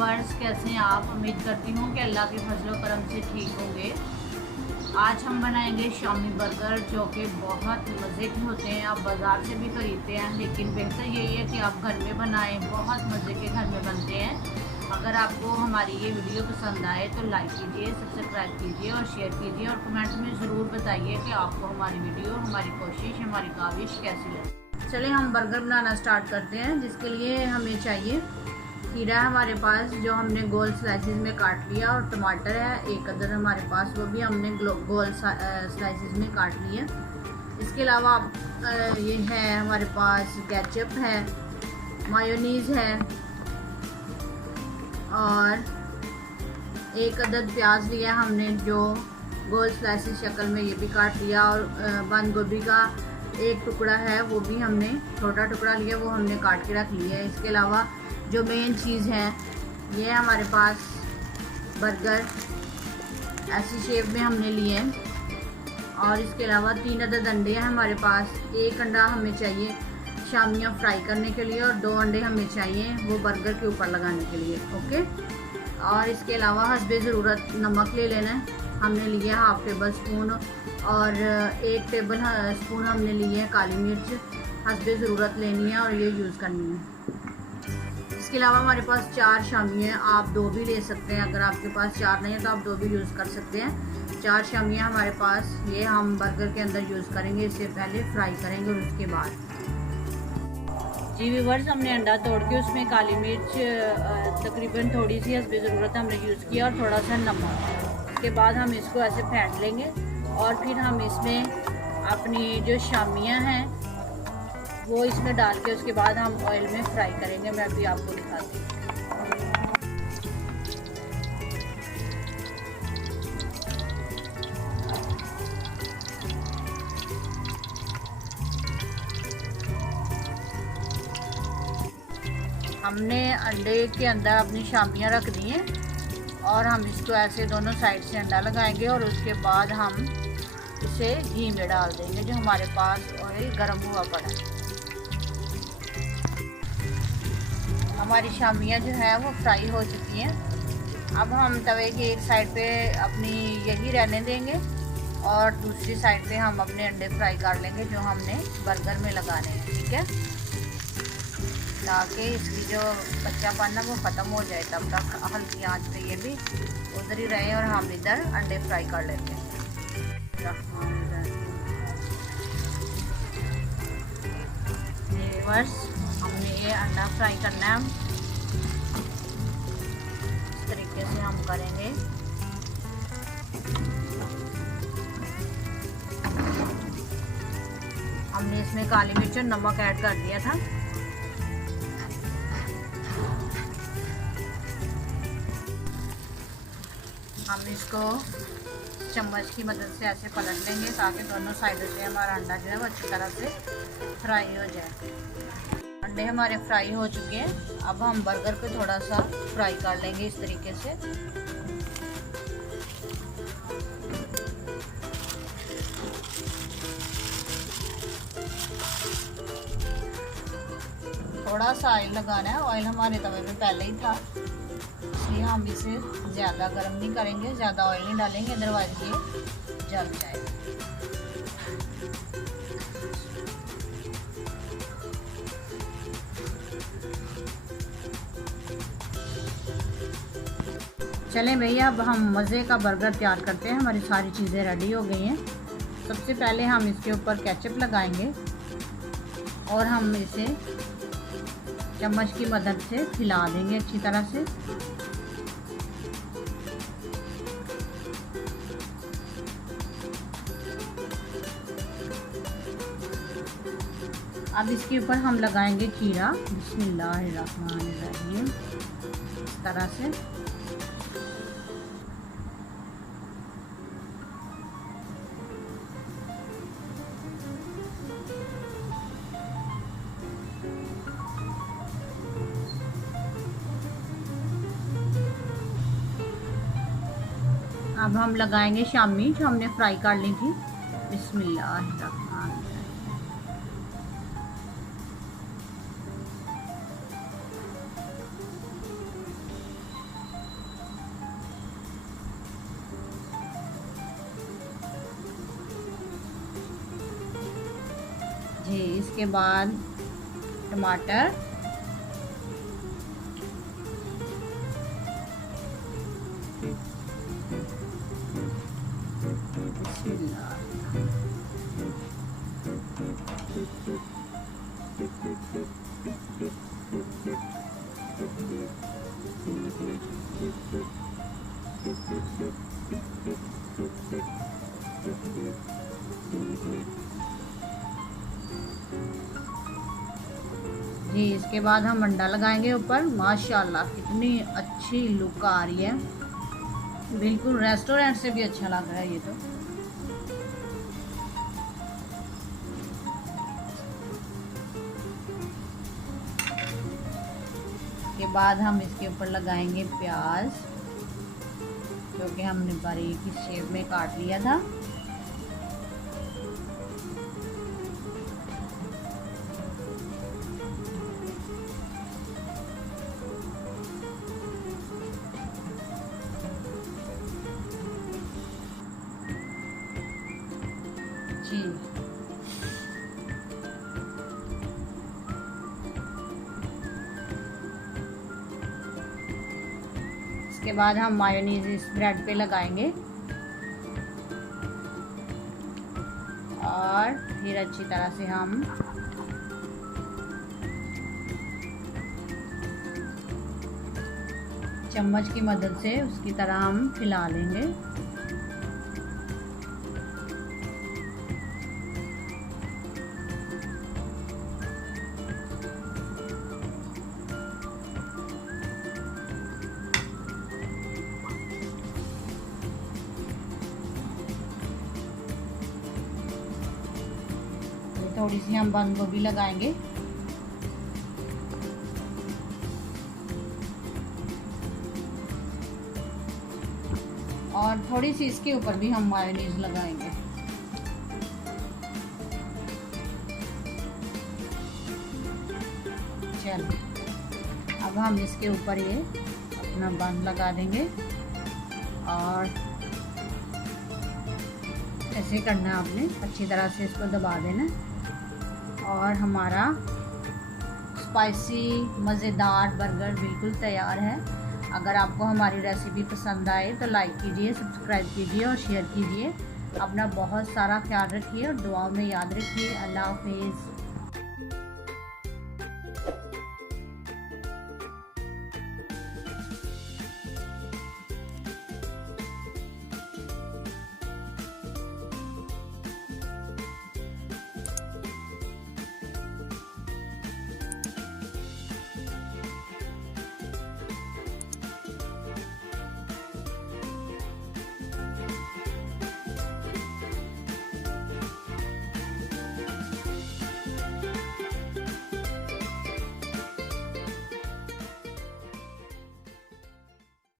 Viewers, कैसे हैं आप? उम्मीद करती हूँ कि अल्लाह के फजल व करम से ठीक होंगे। आज हम बनाएंगे शामी बर्गर, जो कि बहुत मज़े के होते हैं। आप बाज़ार से भी ख़रीदते हैं, लेकिन बेहतर यही है कि आप घर में बनाएं। बहुत मज़े के घर में बनते हैं। अगर आपको हमारी ये वीडियो पसंद आए तो लाइक कीजिए, सब्सक्राइब कीजिए और शेयर कीजिए, और कमेंट में ज़रूर बताइए कि आपको हमारी वीडियो, हमारी कोशिश, हमारी काविश कैसी लगी। चलिए हम बर्गर बनाना स्टार्ट करते हैं। जिसके लिए हमें चाहिए खीरा हमारे पास, जो हमने गोल स्लाइसिस में काट लिया, और टमाटर है एक अदर हमारे पास, वो भी हमने गोल स्लाइसिस में काट लिया। इसके अलावा ये है हमारे पास केचप है, मायोनीज़ है, और एक अदद प्याज लिया हमने जो गोल स्लाइसिस शक्ल में, ये भी काट लिया। और बंद गोभी का एक टुकड़ा है, वो भी हमने छोटा टुकड़ा लिया, वो हमने काट के रख लिया है। इसके अलावा जो मेन चीज़ है, ये हमारे पास बर्गर ऐसी शेप में हमने लिए हैं। और इसके अलावा 3 अदद अंडे हैं हमारे पास। एक अंडा हमें चाहिए शामियाँ फ्राई करने के लिए, और 2 अंडे हमें चाहिए वो बर्गर के ऊपर लगाने के लिए। ओके। और इसके अलावा हस्बे ज़रूरत नमक ले लेना है। हमने लिया हाफ टेबल स्पून, और 1 टेबल स्पून हमने लिए काली मिर्च। हस्बे ज़रूरत लेनी है और ये यूज़ करनी है। इसके अलावा हमारे पास 4 शामियाँ, आप 2 भी ले सकते हैं। अगर आपके पास 4 नहीं है तो आप 2 भी यूज़ कर सकते हैं। 4 शामियाँ हमारे पास, ये हम बर्गर के अंदर यूज़ करेंगे। इससे पहले फ्राई करेंगे और उसके बाद। जी व्यूवर्स, हमने अंडा तोड़ के उसमें काली मिर्च तकरीबन थोड़ी सी हस्बे ज़रूरत हमने यूज़ किया, और थोड़ा सा नमक। उसके बाद हम इसको ऐसे फेंट लेंगे, और फिर हम इसमें अपनी जो शामियाँ हैं वो इसमें डाल के उसके बाद हम ऑयल में फ्राई करेंगे। मैं भी आपको दिखाती हूँ। हमने अंडे के अंदर अपनी शामियाँ रख दी हैं, और हम इसको ऐसे दोनों साइड से अंडा लगाएंगे, और उसके बाद हम इसे घी में डाल देंगे जो हमारे पास ऑयल गर्म हुआ पड़ा है। हमारी शामियाँ जो है वो फ्राई हो चुकी हैं। अब हम तवे की एक साइड पे अपनी यही रहने देंगे, और दूसरी साइड पे हम अपने अंडे फ्राई कर लेंगे जो हमने बर्गर में लगाने हैं। ठीक है, ताकि इसकी जो कच्चापन है वो ख़त्म हो जाए। तब तक हल्की आंच पे ये भी उधर ही रहे, और हम इधर अंडे फ्राई कर लेते हैं। हमने ये अंडा फ्राई करना है, इस तरीके से हम करेंगे। हमने इसमें काली मिर्च और नमक ऐड कर दिया था। हम इसको चम्मच की मदद से ऐसे पलट लेंगे, ताकि दोनों साइडों से हमारा अंडा जो है वो अच्छी तरह से फ्राई हो जाए। अंडे हमारे फ्राई हो चुके हैं। अब हम बर्गर को थोड़ा सा फ्राई कर लेंगे इस तरीके से। थोड़ा सा ऑयल लगाना है। ऑयल हमारे तवे पे पहले ही था, इसलिए हम इसे ज़्यादा गर्म नहीं करेंगे, ज़्यादा ऑयल नहीं डालेंगे, अदरवाइज ये जल जाएगा। चलें भैया, अब हम मज़े का बर्गर तैयार करते हैं। हमारी सारी चीज़ें रेडी हो गई हैं। सबसे पहले हम इसके ऊपर केचप लगाएंगे, और हम इसे चम्मच की मदद से फैला देंगे अच्छी तरह से। अब इसके ऊपर हम लगाएंगे खीरा। बिस्मिल्लाहिर्रहमानिर्रहीम, इस तरह से। अब हम लगाएंगे शामी जो हमने फ्राई कर ली थी। बिस्मिल्लाहिर्रहमानिर्रहीम। जी इसके बाद टमाटर, जी इसके बाद हम अंडा लगाएंगे ऊपर। माशाल्लाह कितनी अच्छी लुक आ रही है, बिल्कुल रेस्टोरेंट से भी अच्छा लग रहा है ये तो। के बाद हम इसके ऊपर लगाएंगे प्याज, जो कि हमने बारीक इस शेप में काट लिया था। जी इसके बाद हम मायोनीज इस ब्रेड पे लगाएंगे और फिर अच्छी तरह से हम चम्मच की मदद से उसकी तरह हम फैला लेंगे। थोड़ी सी हम बंद गोभी लगाएंगे और थोड़ी सी इसके ऊपर भी हम मायोनीज लगाएंगे। चलो अब हम इसके ऊपर ये अपना बन लगा देंगे और ऐसे करना है आपने, अच्छी तरह से इसको दबा देना और हमारा स्पाइसी मज़ेदार बर्गर बिल्कुल तैयार है। अगर आपको हमारी रेसिपी पसंद आए तो लाइक कीजिए, सब्सक्राइब कीजिए और शेयर कीजिए। अपना बहुत सारा ख्याल रखिए और दुआओं में याद रखिए। अल्लाह हाफिज़।